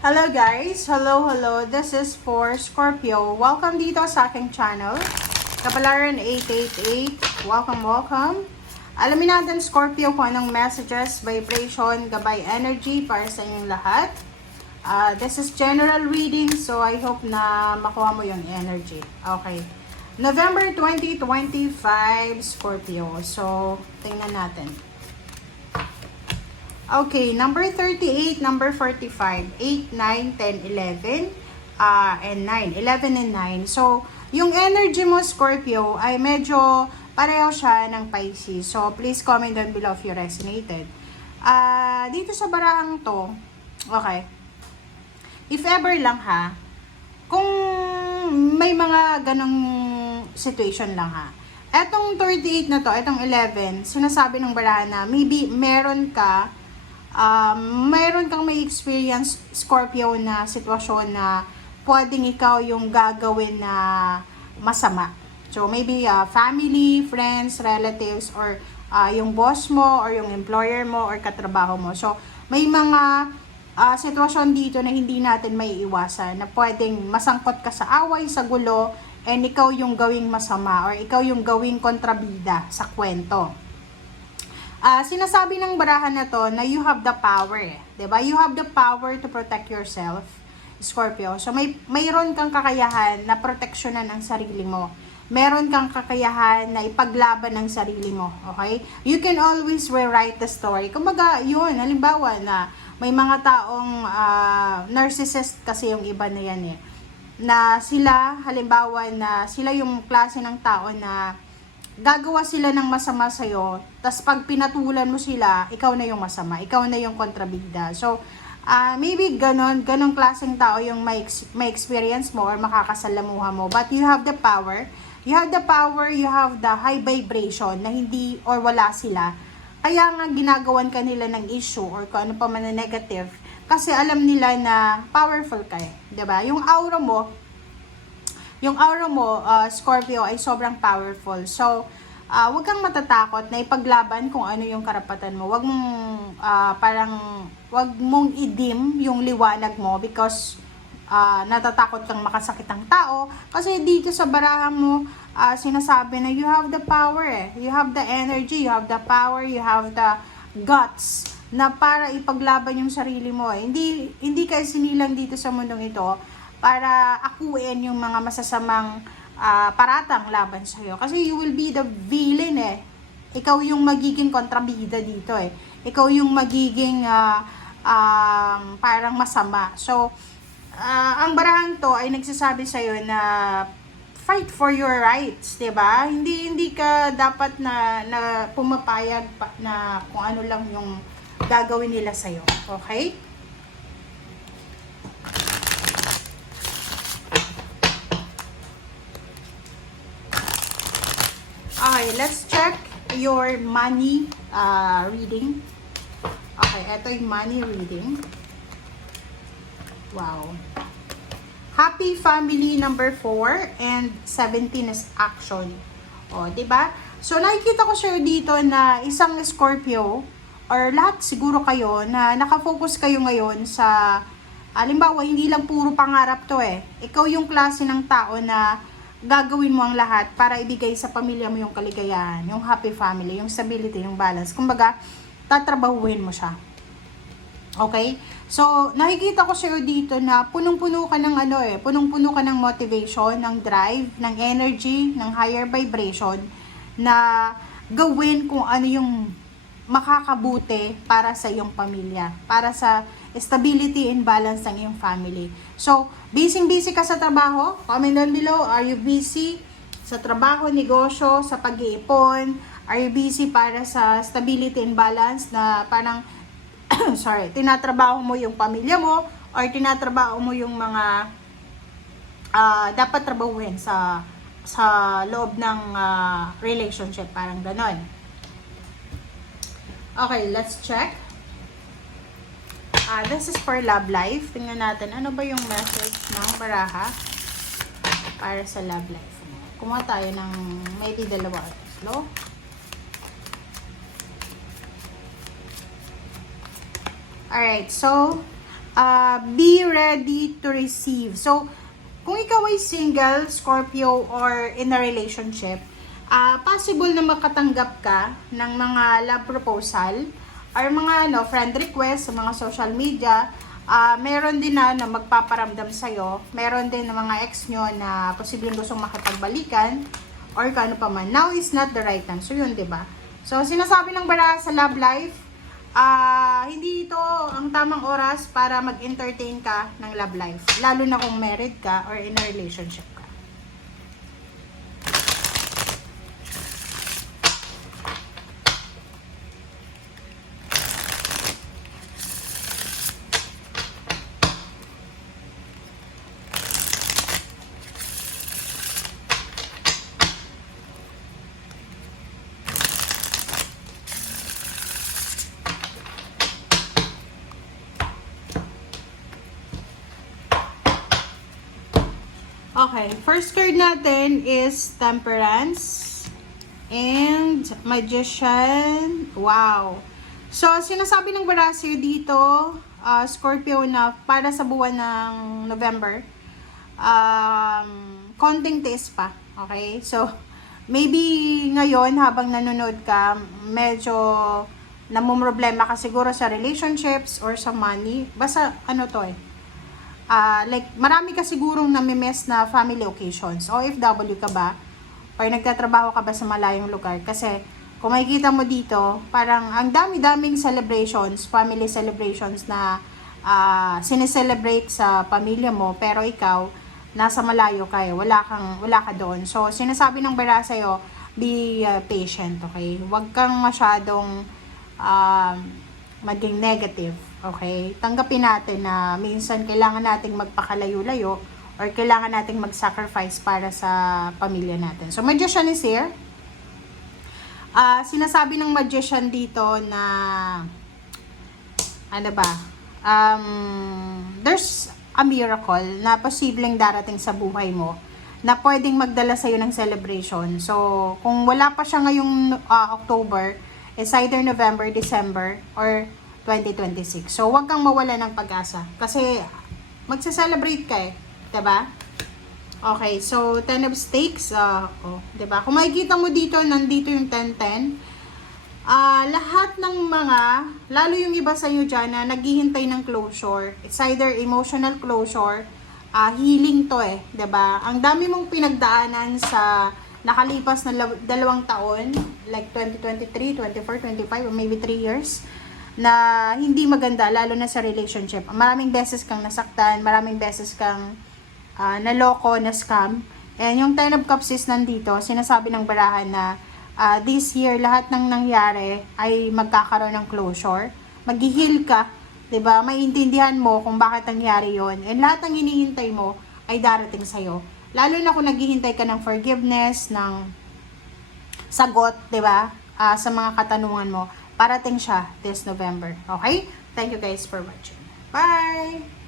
Hello guys! Hello! This is for Scorpio. Welcome dito sa aking channel. Kapalaran 888. Welcome! Alamin natin Scorpio kung anong messages, vibration, gabay energy para sa inyong lahat. This is general reading, so I hope na makuha mo yung energy. Okay. November 2025, Scorpio. So, tingnan natin. Okay, number 38, number 45, 8, 9, 10, 11, and 9. 11 and 9. So, yung energy mo, Scorpio, ay medyo pareho siya ng Pisces. So, please comment down below if you resonated. Dito sa barahang to, okay, if ever lang ha, kung may mga ganong situation lang ha, etong 38 na to, etong 11, sinasabi ng barahan na maybe meron kang may experience, Scorpio, na sitwasyon na pwedeng ikaw yung gagawin na masama. So, maybe family, friends, relatives, or yung boss mo, or yung employer mo, or katrabaho mo. So, may mga sitwasyon dito na hindi natin may iwasan, na pwedeng masangkot ka sa away, sa gulo, and ikaw yung gawing masama, or ikaw yung gawing kontrabida sa kwento. Sinasabi ng barahan na to na you have the power, diba? You have the power to protect yourself, Scorpio. So, mayroon kang kakayahan na proteksyonan ang sarili mo. Meron kang kakayahan na ipaglaban ang sarili mo, okay? You can always rewrite the story. Kumbaga, yun, halimbawa na may mga taong narcissist kasi yung iba na yan na sila, halimbawa na sila yung klase ng tao na gagawa sila ng masama sa'yo, tas pag pinatulan mo sila, ikaw na yung masama, ikaw na yung kontrabida. So, maybe ganong klaseng tao yung may experience mo or makakasalamuha mo. But you have the power, you have the high vibration na hindi or wala sila. Kaya nga ginagawan ka nila ng issue or kung ano pa man na negative. Kasi alam nila na powerful ka diba? Yung aura mo, Scorpio, ay sobrang powerful. So, wag kang matatakot na ipaglaban kung ano yung karapatan mo. Wag mong idim yung liwanag mo because natatakot kang makasakit ang tao. Kasi dito sa barahan mo, sinasabi na you have the power You have the energy, you have the power, you have the guts na para ipaglaban yung sarili mo. Hindi ka sinilang dito sa mundong ito para akuin yung mga masasamang paratang laban sa'yo. Kasi you will be the villain Ikaw yung magiging kontrabida dito Ikaw yung magiging parang masama. So, ang barahang to ay nagsasabi sa'yo na fight for your rights, diba? Hindi ka dapat na pumapayag na kung ano lang yung gagawin nila sa'yo. Okay? Okay, let's check your money reading. Okay, ito yung money reading. Wow. Happy family number 4 and 17 is action. O, diba? So, nakikita ko sa'yo dito na isang Scorpio or lahat siguro kayo na nakafocus kayo ngayon sa halimbawa, hindi lang puro pangarap to Ikaw yung klase ng tao na gagawin mo ang lahat para ibigay sa pamilya mo yung kaligayahan, yung happy family, yung stability, yung balance. Kumbaga, tatrabahuhin mo siya. Okay? So, nakikita ko sa'yo dito na punong-puno ka ng punong-puno ka ng motivation, ng drive, ng energy, ng higher vibration na gawin kung ano yung makakabuti para sa iyong pamilya, para sa stability and balance ng iyong family. So, busy ka sa trabaho? Comment down below. Are you busy sa trabaho, negosyo, sa pag-iipon? Are you busy para sa stability and balance na parang, tinatrabaho mo yung pamilya mo or tinatrabaho mo yung mga dapat trabahuhin sa loob ng relationship, parang ganon. Okay, let's check. This is for love life. Tingnan natin, ano ba yung message ng baraha para sa love life mo. Kumuha tayo ng maybe dalawa. Slow. Alright, so be ready to receive. So, kung ikaw ay single, Scorpio, or in a relationship, possible na makatanggap ka ng mga love proposal or mga friend request sa mga social media. Meron din na magpaparamdam sa'yo. Meron din na mga ex nyo na posibleng gustong makipagbalikan or kano pa man. Now is not the right time. So, yun, diba? So, sinasabi ng baraha sa love life, hindi ito ang tamang oras para mag-entertain ka ng love life. Lalo na kung married ka or in a relationship ka. Okay, first card natin is Temperance and Magician. Wow. So, sinasabi ng Barasir dito, Scorpio, na para sa buwan ng November, konting tiis pa. Okay? So, maybe ngayon, habang nanonood ka, medyo namumroblema ka siguro sa relationships or sa money. Basta, like, marami ka sigurong namimiss na family occasions. OFW ka ba? Or nagtatrabaho ka ba sa malayong lugar? Kasi, kung makikita mo dito, parang ang dami-daming celebrations, family celebrations na sineselebrate sa pamilya mo, pero ikaw, nasa malayo ka wala ka doon. So, sinasabi ng bara sa'yo, be patient, okay? Huwag kang masyadong maging negative. Okay? Tanggapin natin na minsan kailangan nating magpakalayo-layo or kailangan nating mag-sacrifice para sa pamilya natin. So, Magician is here. Sinasabi ng Magician dito na there's a miracle na posibleng darating sa buhay mo na pwedeng magdala sa'yo ng celebration. So, kung wala pa siya ngayong October, it's either November, December, or 2026. So, huwag kang mawala ng pag-asa. Kasi, magsa-celebrate ka diba? Okay, so, 10 of stakes. Diba? Kung makikita mo dito, nandito yung 10-10. Lahat ng mga, lalo yung iba sa inyo dyan na naghihintay ng closure. It's either emotional closure, healing to diba? Ang dami mong pinagdaanan sa nakalipas na 2 taon, like 2023, 24, 25, or maybe 3 years, na hindi maganda, lalo na sa relationship. Maraming beses kang nasaktan, maraming beses kang naloko, na scam. And yung 10 of Cups is nandito, sinasabi ng barahan na this year, lahat ng nangyari ay magkakaroon ng closure. Mag-heal ka, diba? Maiintindihan mo kung bakit nangyari yon. And lahat ng hinihintay mo ay darating sa'yo. Lalo na kung naghihintay ka ng forgiveness, ng sagot, diba? Sa mga katanungan mo. Parating siya this November. Okay? Thank you guys for watching. Bye!